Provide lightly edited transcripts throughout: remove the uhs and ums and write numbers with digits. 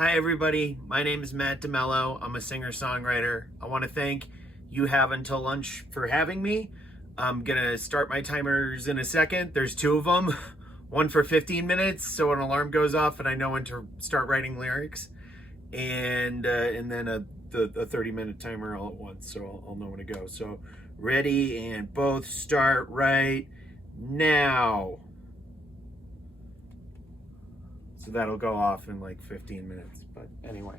Hi everybody, my name is Matt DeMello. I'm a singer-songwriter. I want to thank You Have Until Lunch for having me. I'm gonna start my timers in a second. There's two of them, one for 15 minutes, so an alarm goes off and I know when to start writing lyrics, and then a 30-minute timer all at once, so I'll know when to go. So ready, and both start right now. So that'll go off in like 15 minutes. But anyway,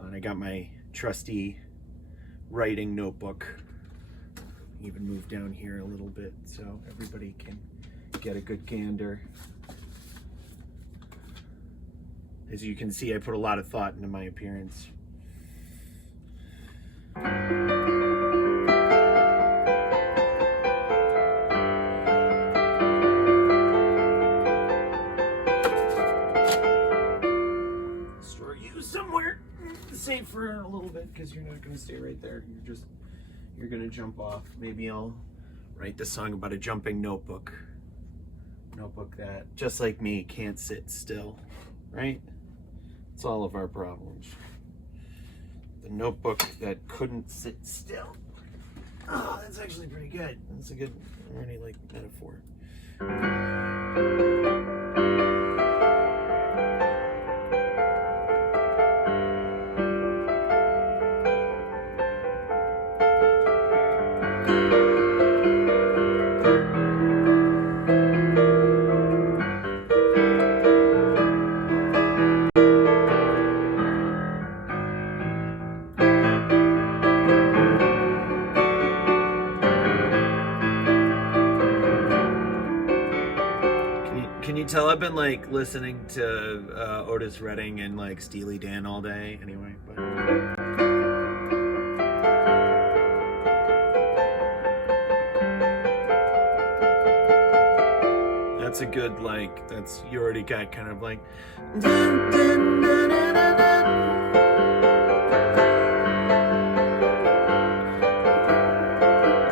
and I got my trusty writing notebook. Even moved down here a little bit so everybody can get a good gander. As you can see, I put a lot of thought into my appearance. Somewhere safe for a little bit, because you're not going to stay right there. You're going to jump off. Maybe I'll write the song about a jumping notebook that, just like me, can't sit still, right? It's all of our problems. The notebook that couldn't sit still. Oh, that's actually pretty good. That's a good, already like metaphor. Can you tell I've been like listening to Otis Redding and like Steely Dan all day anyway, but that's a good, like, that's, you already got kind of like it's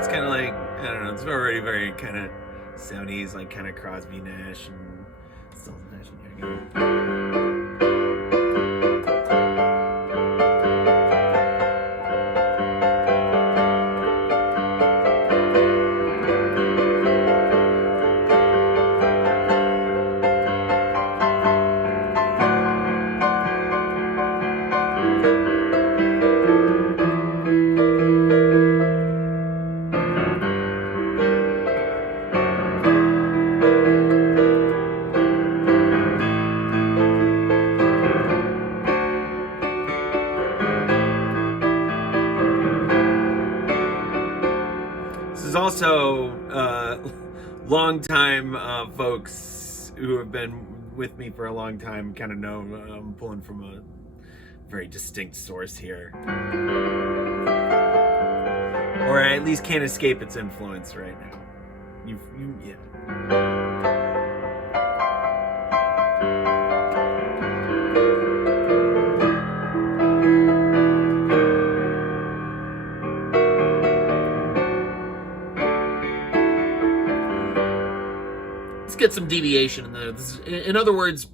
kind of like, I don't know, it's already very kind of 70s, like kind of Crosby, Nash, and Stills Nash, and there you go. Also, long-time folks who have been with me for a long time kind of know I'm pulling from a very distinct source here, or I at least can't escape its influence right now. Yeah. Get some deviation in there. In other words,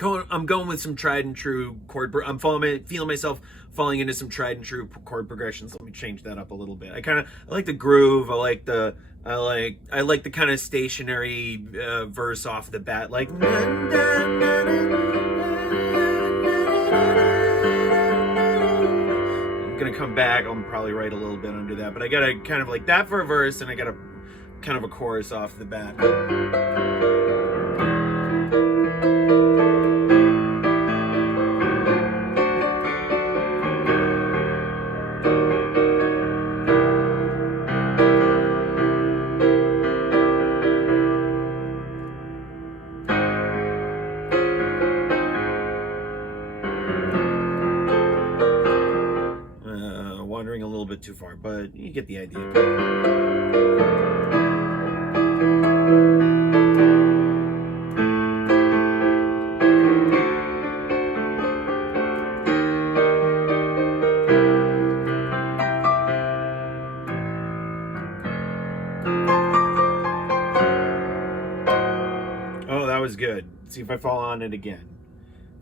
I'm going with some tried and true chord. I'm feeling myself falling into some tried and true chord progressions. Let me change that up a little bit. I like the groove. I like the kind of stationary verse off the bat. Like I'm gonna come back. I'll probably write a little bit under that, but I gotta kind of like that for a verse, and I gotta kind of a chorus off the bat. Wandering a little bit too far, but you get the idea. Oh, that was good. See if I fall on it again.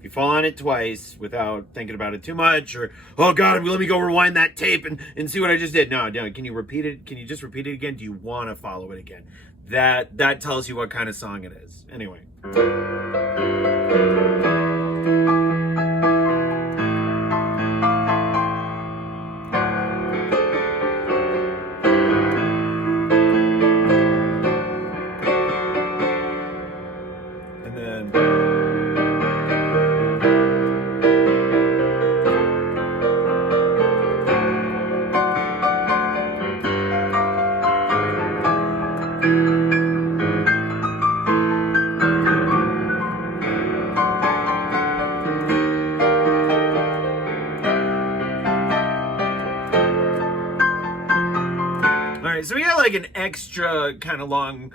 If you fall on it twice without thinking about it too much, or, oh God, let me go rewind that tape and see what I just did. No, can you repeat it? Can you just repeat it again? Do you want to follow it again? That tells you what kind of song it is. Anyway. And then... So we got like an extra kind of long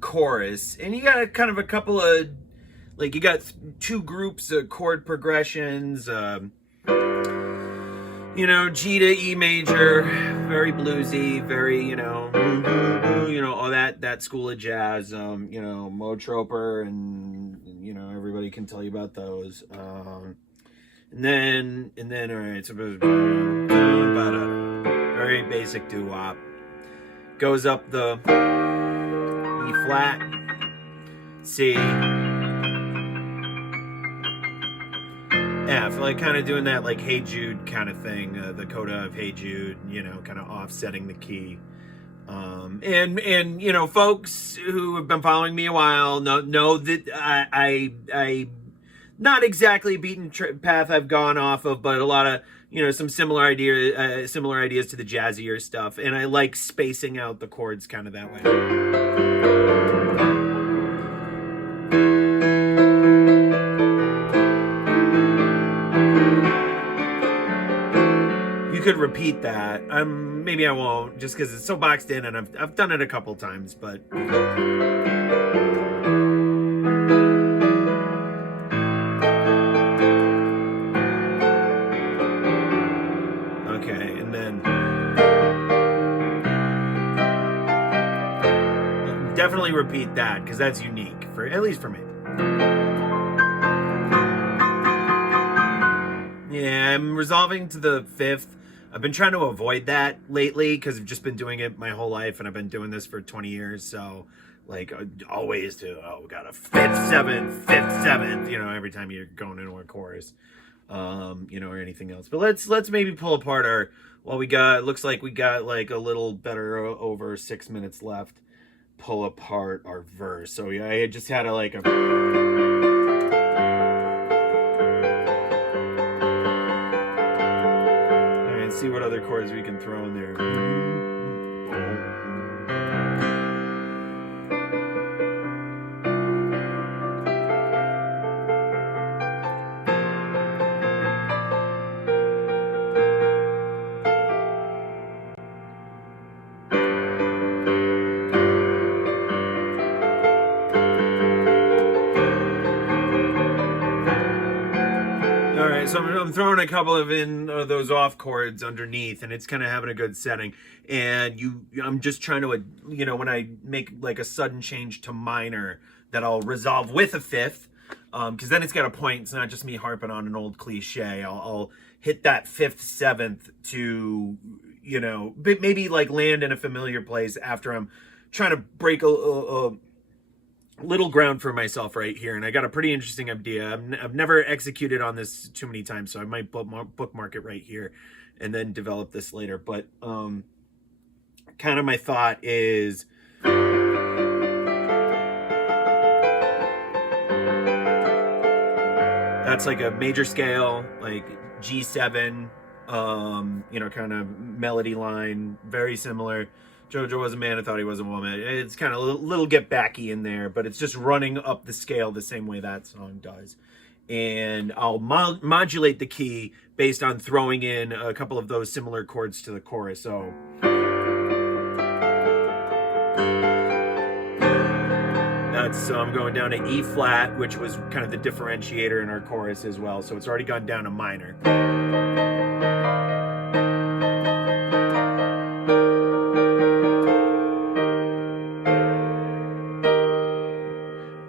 chorus, and you got kind of a couple of, like, you got two groups of chord progressions, you know, G to E major, very bluesy, very, you know, all that school of jazz, you know, Mo Troper, and, you know, everybody can tell you about those. And then, all right, so very basic doo-wop. Goes up the E flat, C, F, like kind of doing that like Hey Jude kind of thing, the coda of Hey Jude, you know, kind of offsetting the key. And you know, folks who have been following me a while know that I not exactly beaten path I've gone off of, but a lot of, you know, some similar ideas to the jazzier stuff, and I like spacing out the chords kind of that way. You could repeat that. Maybe I won't, just because it's so boxed in, and I've done it a couple times, but. Definitely repeat that, because that's unique, for at least for me. Yeah, I'm resolving to the fifth. I've been trying to avoid that lately because I've just been doing it my whole life, and I've been doing this for 20 years. So, like, always we got a fifth, seventh, you know, every time you're going into a chorus, you know, or anything else. But let's maybe pull apart our, looks like we got like a little better over 6 minutes left. Pull apart our verse. So yeah, I just had all right, see what other chords we can throw in there. So I'm throwing a couple of those off chords underneath, and it's kind of having a good setting. And I'm just trying to, you know, when I make like a sudden change to minor, that I'll resolve with a fifth, because then it's got a point. It's not just me harping on an old cliche. I'll hit that fifth, seventh to, you know, maybe like land in a familiar place after I'm trying to break a little ground for myself right here, and I got a pretty interesting idea. I've never executed on this too many times, so I might bookmark it right here and then develop this later. But kind of my thought is that's like a major scale, like G7, you know, kind of melody line, very similar. Jojo was a man, I thought he was a woman. It's kind of a little get backy in there, but it's just running up the scale the same way that song does. And I'll modulate the key based on throwing in a couple of those similar chords to the chorus. So I'm going down to E flat, which was kind of the differentiator in our chorus as well. So it's already gone down to minor.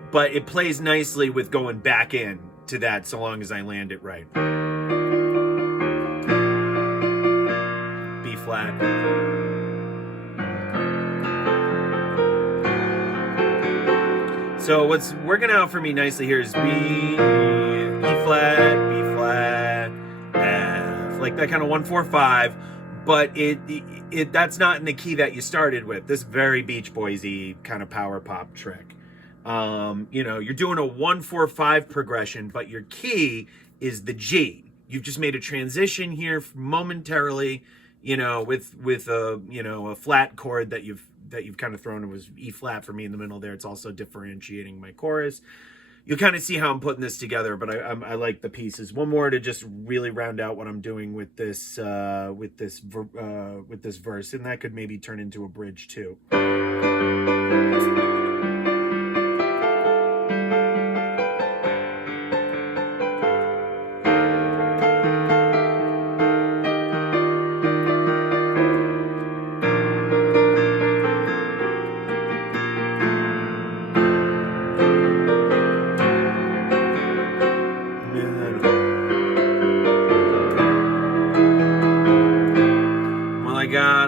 But it plays nicely with going back in to that so long as I land it right. B flat. So what's working out for me nicely here is B, E flat, B flat, F, like that kind of 1-4-5. But that's not in the key that you started with. This very Beach Boys-y kind of power pop trick. You know, you're doing a 1-4-5 progression, but your key is the G. You've just made a transition here momentarily, you know, with a, you know, a flat chord that you've kind of thrown. It was E flat for me in the middle there. It's also differentiating my chorus. You'll kind of see how I'm putting this together, but I like the pieces. One more to just really round out what I'm doing with this verse, and that could maybe turn into a bridge too.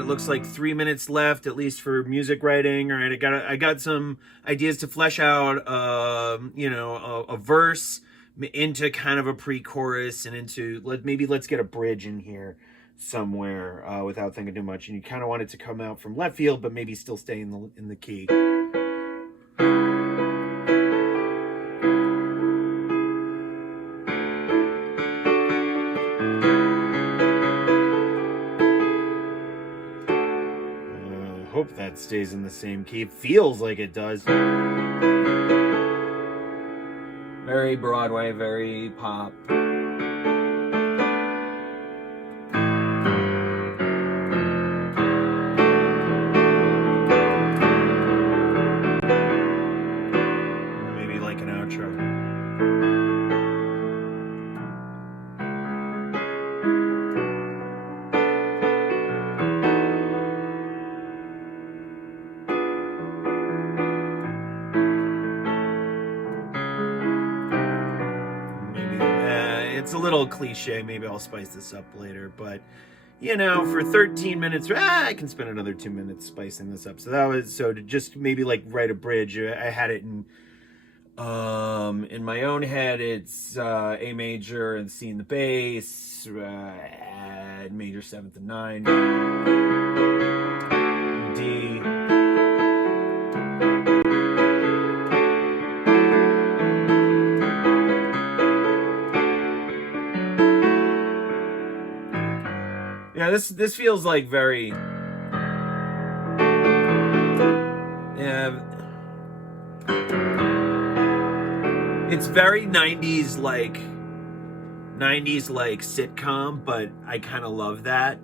Looks like 3 minutes left, at least for music writing. All right, I got some ideas to flesh out, you know, a verse into kind of a pre-chorus and into let's get a bridge in here somewhere without thinking too much. And you kind of want it to come out from left field, but maybe still stay in the key. Hope that stays in the same key. It feels like it does. Very Broadway, very pop. Maybe like an outro. It's a little cliche. Maybe I'll spice this up later, but you know, for 13 minutes, I can spend another 2 minutes spicing this up. So that was to just maybe like write a bridge. I had it in my own head. It's A major and C in the bass, major 7th and 9, D. Yeah, this feels like very, yeah, it's very 90s like sitcom, but I kind of love that.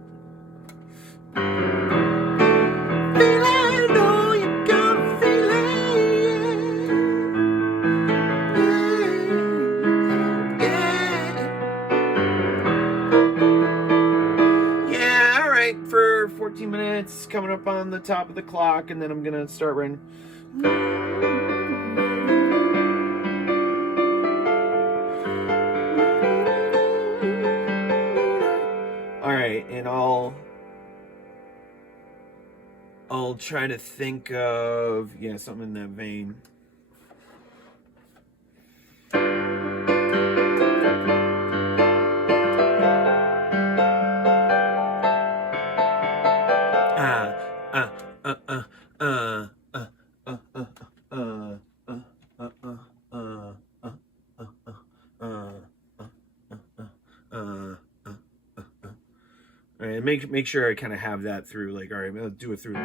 For 14 minutes, coming up on the top of the clock, and then I'm gonna start writing. All right, and I'll try to think of something in that vein. All right, make sure I kind of have that through, like, all right, I'll do it through.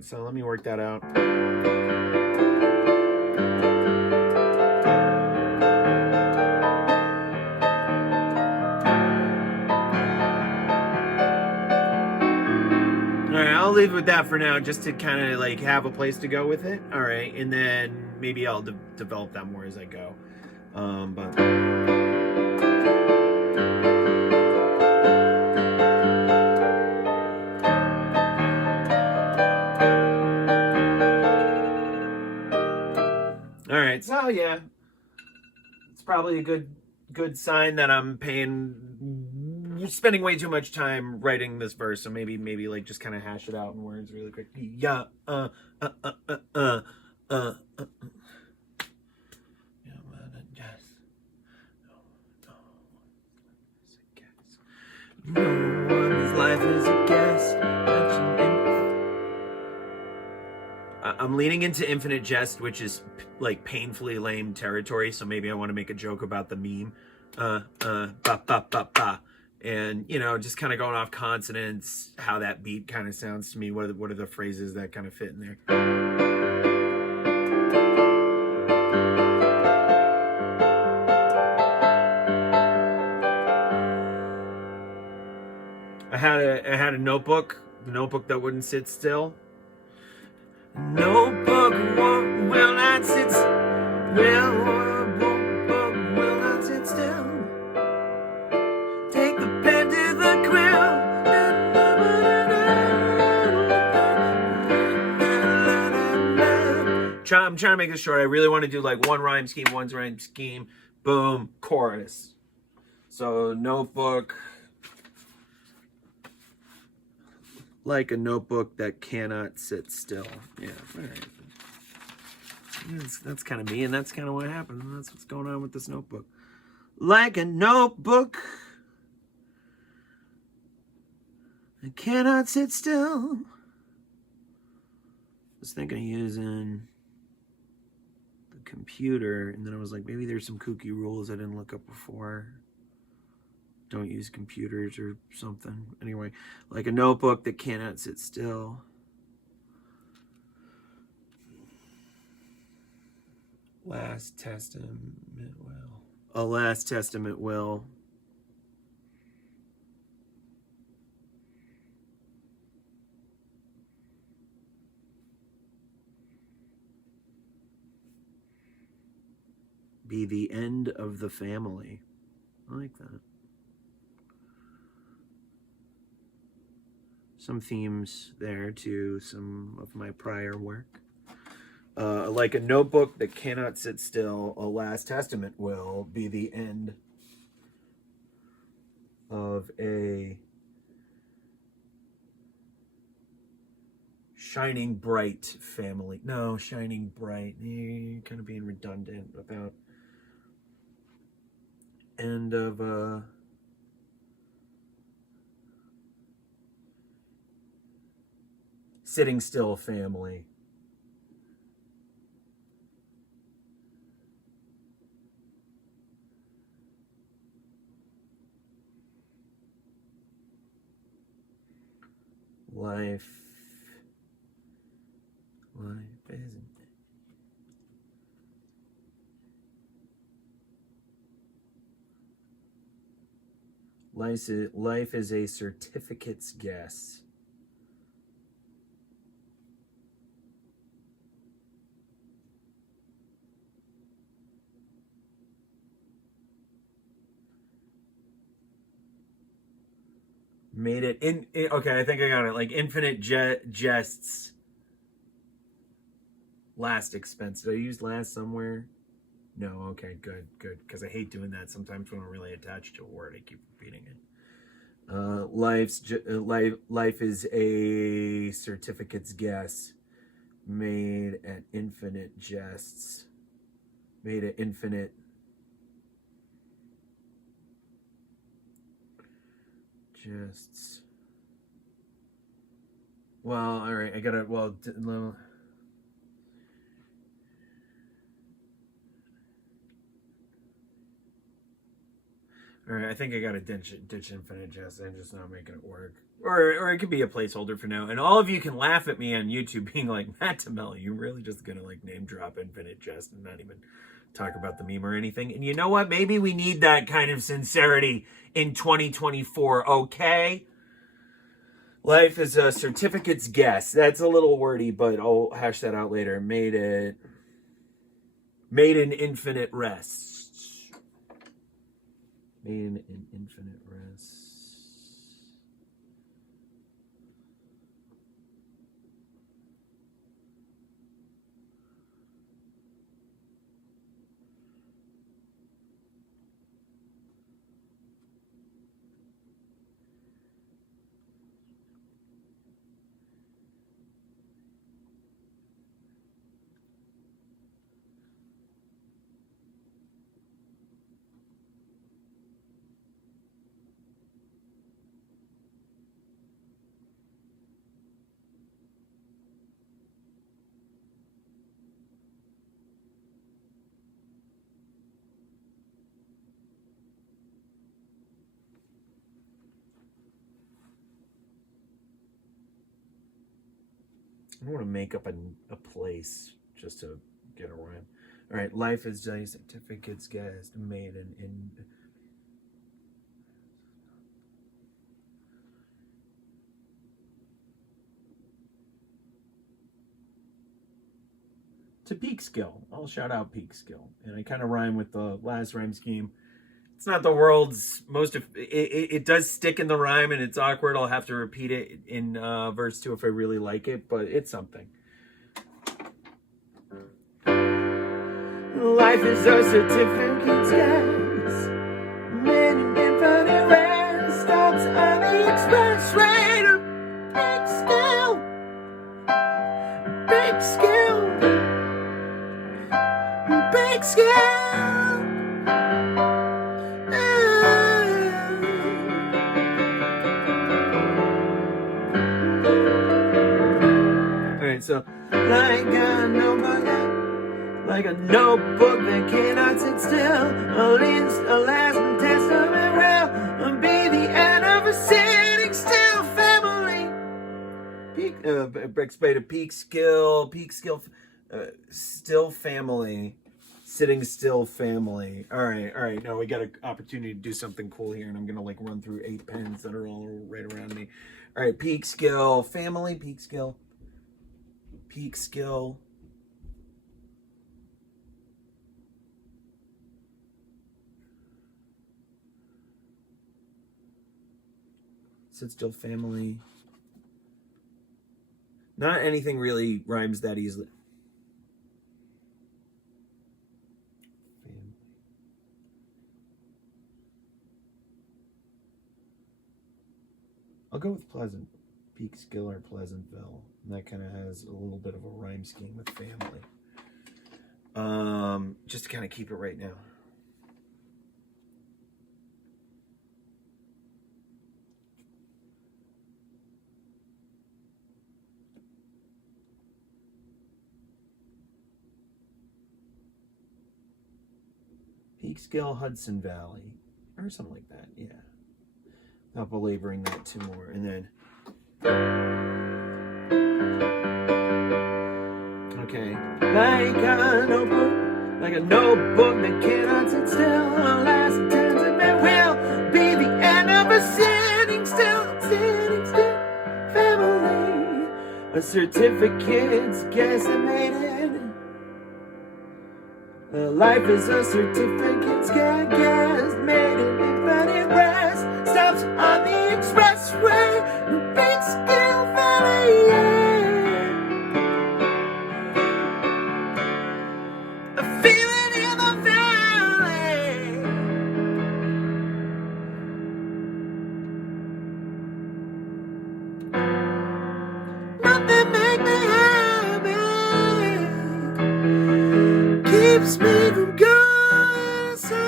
So let me work that out. leave it with that for now, just to kind of like have a place to go with it. All right, and then maybe I'll develop that more as I go. But all right, so yeah, it's probably a good sign that I'm spending way too much time writing this verse. So maybe like just kind of hash it out in words really quick. Yeah, no one's life is a guess. I'm leaning into infinite jest, which is like painfully lame territory. So maybe I want to make a joke about the meme, ba ba ba ba, and you know, just kind of going off consonants, how that beat kind of sounds to me. What are the phrases that kind of fit in there? I had a notebook, the notebook that wouldn't sit still. Notebook will not sit still. Take the pen to the quill. I'm trying to make this short. I really want to do like one rhyme scheme, boom, chorus. So notebook. Like a notebook that cannot sit still. Yeah, all right. That's kind of me, and that's kind of what happened. And that's what's going on with this notebook. Like a notebook that cannot sit still. I was thinking of using the computer, and then I was like, maybe there's some kooky rules I didn't look up before. Don't use computers or something. Anyway, like a notebook that cannot sit still. Last Testament will. A last testament will. Be the end of the family. I like that. Some themes there to some of my prior work. Like a notebook that cannot sit still, a last testament will be the end of a shining bright family. No, shining bright. You're kind of being redundant about end of a sitting still family. Life isn't. Life is a certificate's guess. Made it in okay, I think I got it. Like infinite jests. Last expense. Did I use last somewhere? No, okay, good. Because I hate doing that sometimes when I'm really attached to a word. I keep repeating it. Life is a certificate's guess. Made at infinite jests. Made at infinite jests. Well, all right, I gotta. Well, all right, I think I gotta ditch infinite jest and just not making it work. Or it could be a placeholder for now. And all of you can laugh at me on YouTube being like, Matt DeMello, you really just gonna like name drop infinite jest and not even talk about the meme or anything. And you know what? Maybe we need that kind of sincerity in 2024, okay? Life is a certificate's guess. That's a little wordy, but I'll hash that out later. Made in infinite rest. Made in infinite rest. I don't want to make up a place just to get a rhyme. All right, life is a certificate's guess made in to Peak Skill. I'll shout out Peak Skill. And I kind of rhyme with the last rhyme scheme. It's not the world's most... It does stick in the rhyme and it's awkward. I'll have to repeat it in verse 2 if I really like it, but it's something. Life is a certificate's guess made in infinite rest. Stops on the expressway to big skill, big skill. Alright, so like a notebook that cannot sit still, a last testament will be the end of a sitting still family. Breaks by to peak skill, still family, sitting still family. All right. Now we got an opportunity to do something cool here, and I'm gonna like run through 8 pens that are all right around me. All right, peak skill, family, peak skill. Sit still family. Not anything really rhymes that easily. Family. I'll go with Pleasant. Peak Skill or Pleasantville. And that kind of has a little bit of a rhyme scheme with family. Just to kind of keep it right now. Peekskill, Hudson Valley, or something like that, yeah. Not belaboring that too more. And then, okay. Like a notebook that cannot sit still. The last testament will be the end of a sitting still family. A certificate's guesstimated. Life is a certificate's guess made in infinite rest. Stops on the expressway, big skill valley. A feeling in the valley. Nothing make me happy. Keeps me from going insane.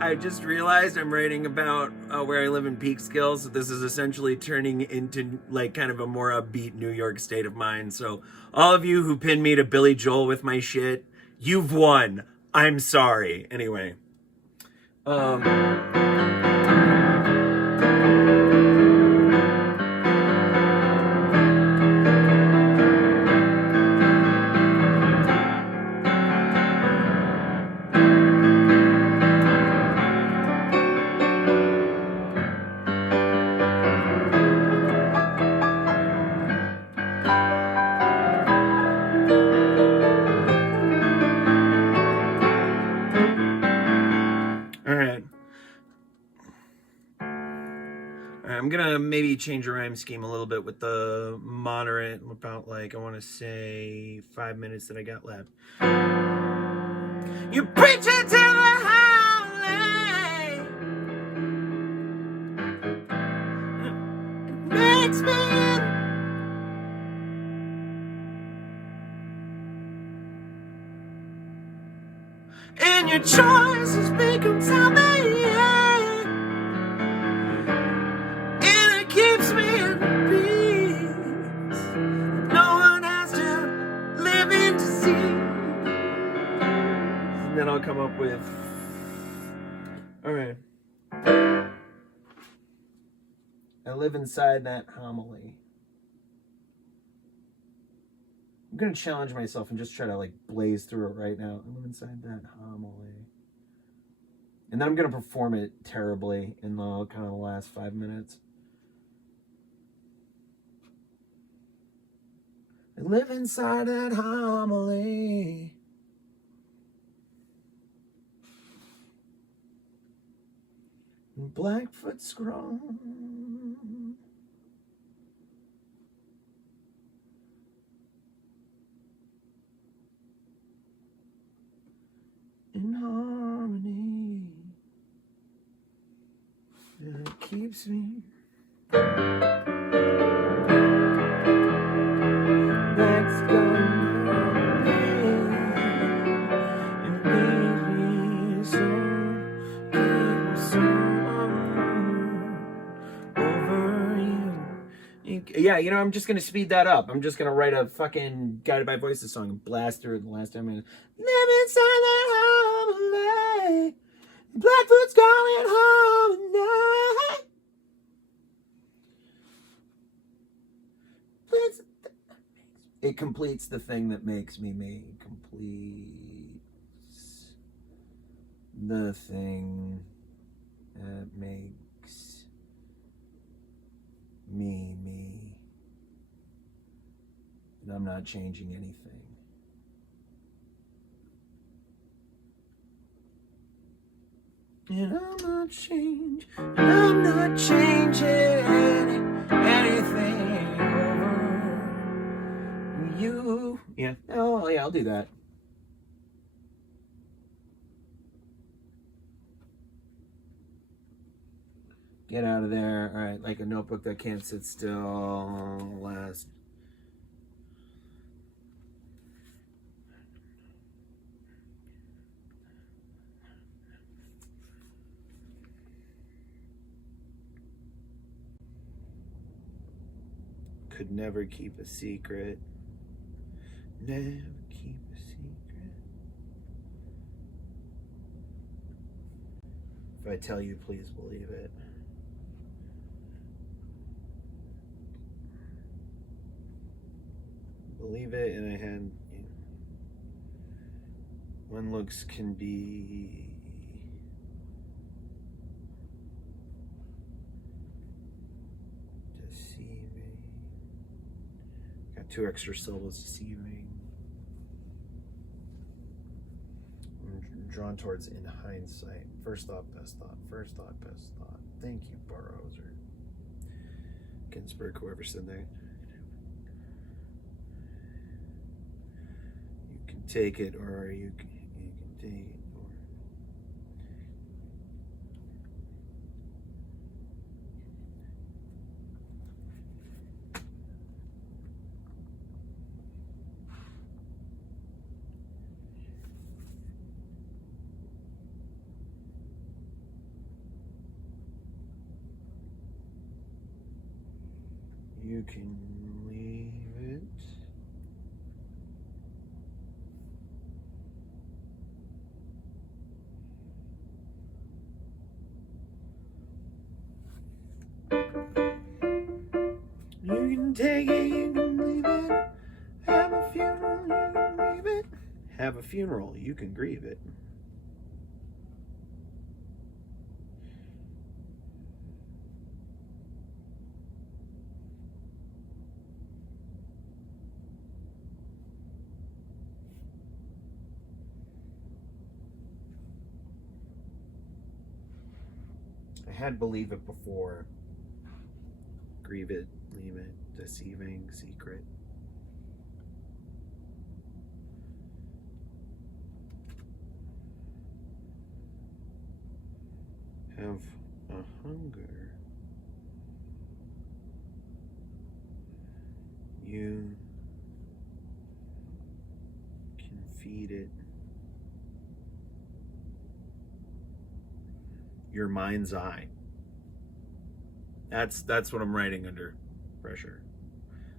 I just realized I'm writing about where I live in Peekskill, so this is essentially turning into like kind of a more upbeat New York state of mind. So all of you who pinned me to Billy Joel with my shit, you've won. I'm sorry. Anyway. gonna maybe change the rhyme scheme a little bit with the moderate, about like, I want to say 5 minutes that I got left. You preach it to the highway. It makes me and your choices become something, and it keeps me in peace. No one has to live in deceit. And then I'll come up with, all right, I live inside that homily. I'm gonna challenge myself and just try to like blaze through it right now. I live inside that homily. And then I'm gonna perform it terribly in the kind of the last 5 minutes. I live inside that homily. And Blackfoot's grown. In harmony, and it keeps me. That's gonna be and leave me so over you. Yeah, you know, I'm just gonna speed that up. I'm just gonna write a fucking Guided by Voices song and blast through it the last 10 minutes. Live inside that homily. Blackfoot's calling home tonight. It completes the thing that makes me me. Completes the thing that makes me me. And I'm not changing anything. And I'm not changing anything over you. Yeah. Oh, yeah, I'll do that. Get out of there. All right, like a notebook that can't sit still. Last. Could never keep a secret. Never keep a secret. If I tell you, please believe it. Believe it, and I had, you know, when looks can be deceiving. Got 2 extra syllables, deceiving. I'm drawn towards in hindsight. First thought, best thought. First thought, best thought. Thank you, Burroughs or Ginsberg, whoever said that. You can take it, or you can take it, or you can leave it. You can take it, you can leave it. Have a funeral, you can grieve it. Have a funeral, you can grieve it. I had believe it before. grieve it, leave it, deceiving, secret. Have a hunger, you can feed it. Your mind's eye. That's what I'm writing under pressure.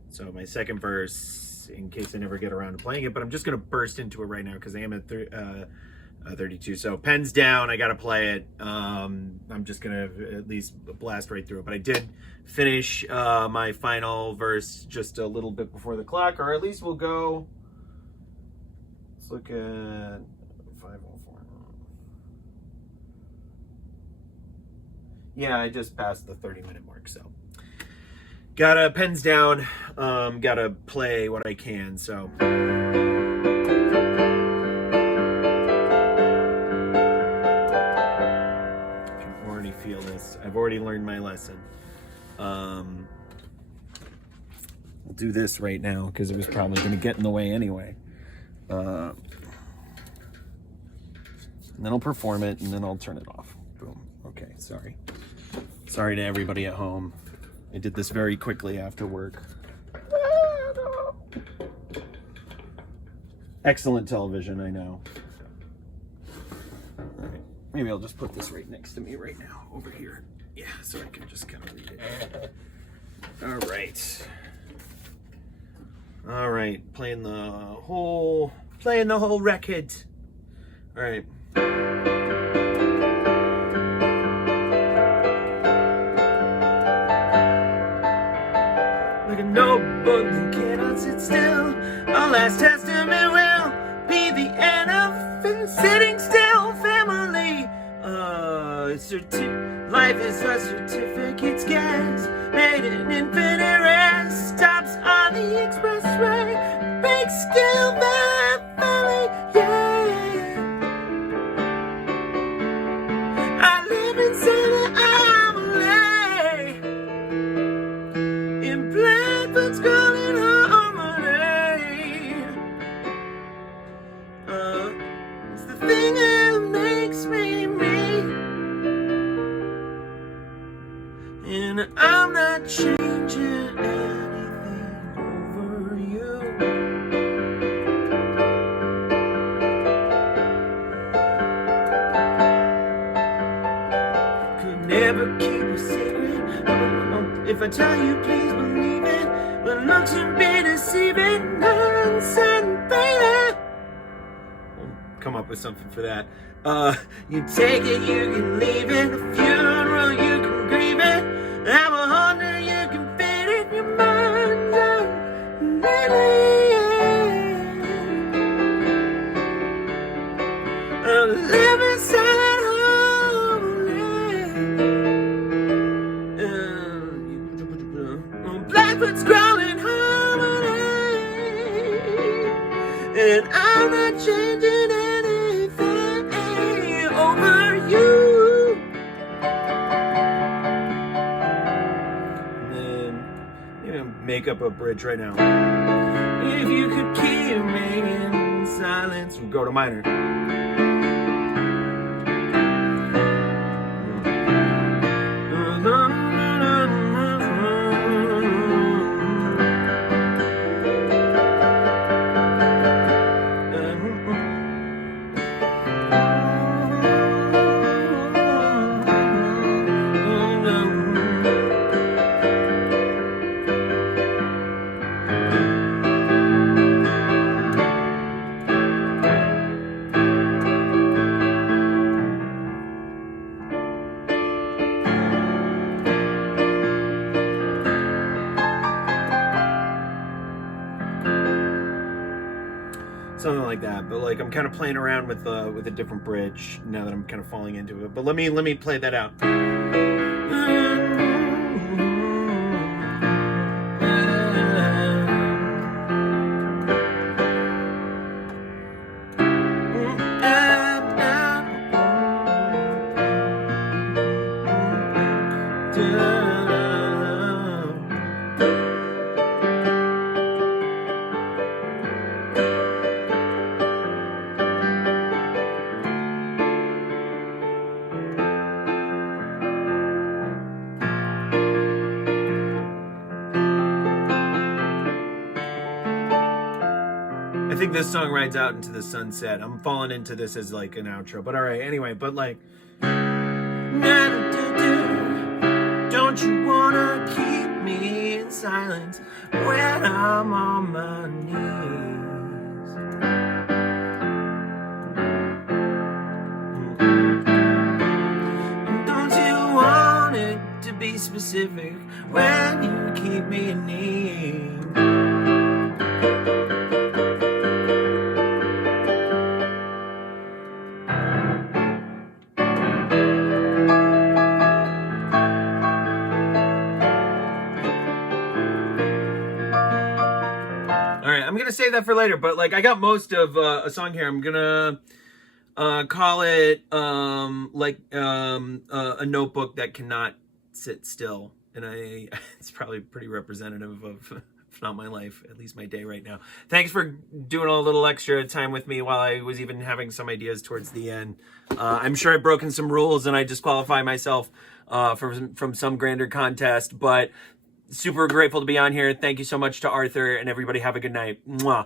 So my second verse, in case I never get around to playing it, but I'm just gonna burst into it right now because I am at 32. So pens down, I gotta play it. I'm just gonna at least blast right through it. But I did finish my final verse just a little bit before the clock, or at least we'll go. Let's look at 5:04. Yeah, I just passed the 30-minute mark, so gotta pens down, gotta play what I can, so. I can already feel this. I've already learned my lesson. I'll do this right now because it was probably gonna get in the way anyway. And then I'll perform it and then I'll turn it off. Boom. Okay, sorry. Sorry to everybody at home. I did this very quickly after work. Excellent television, I know. All right. Maybe I'll just put this right next to me right now, over here. Yeah, so I can just kind of read it. All right. All right, playing the whole record. All right. Like a notebook that cannot sit still. Our last testament will be the end of sitting still. Family, life is a certificate's guess. Made an infinite rest. Stops on the expressway. Big still valley, yeah. I live inside the Amelie. In Blackbird's calling harmony. It's the thing that makes me me. And I'm not changing anything over you. Could never keep a secret. If I tell you, please believe it. But looks can be deceiving. Nonsense, baby. We'll come up with something for that. You take it, you can leave it. A funeral, you can grieve it. Have a hundred, you can fit it. Your mind's on I live inside home. Blackbird's growling harmony. And I'm not changing anything over you. Make up a bridge right now. If you could keep me in silence, we'll go to minor. Something like that, but like I'm kind of playing around with a different bridge now that I'm kind of falling into it. But let me play that out. I think this song rides out into the sunset. I'm falling into this as like an outro, but all right. Anyway, but like, don't you wanna keep me in silence when I'm on my knees? Don't you want it to be specific when you keep me in need? I'm gonna save that for later, but like I got most of a song here. I'm gonna call it a notebook that cannot sit still, and it's probably pretty representative of if not my life, at least my day right now. Thanks for doing a little extra time with me while I was even having some ideas towards the end. I'm sure I've broken some rules and I disqualify myself from some grander contest, but super grateful to be on here. Thank you so much to Arthur, and everybody have a good night. Mwah.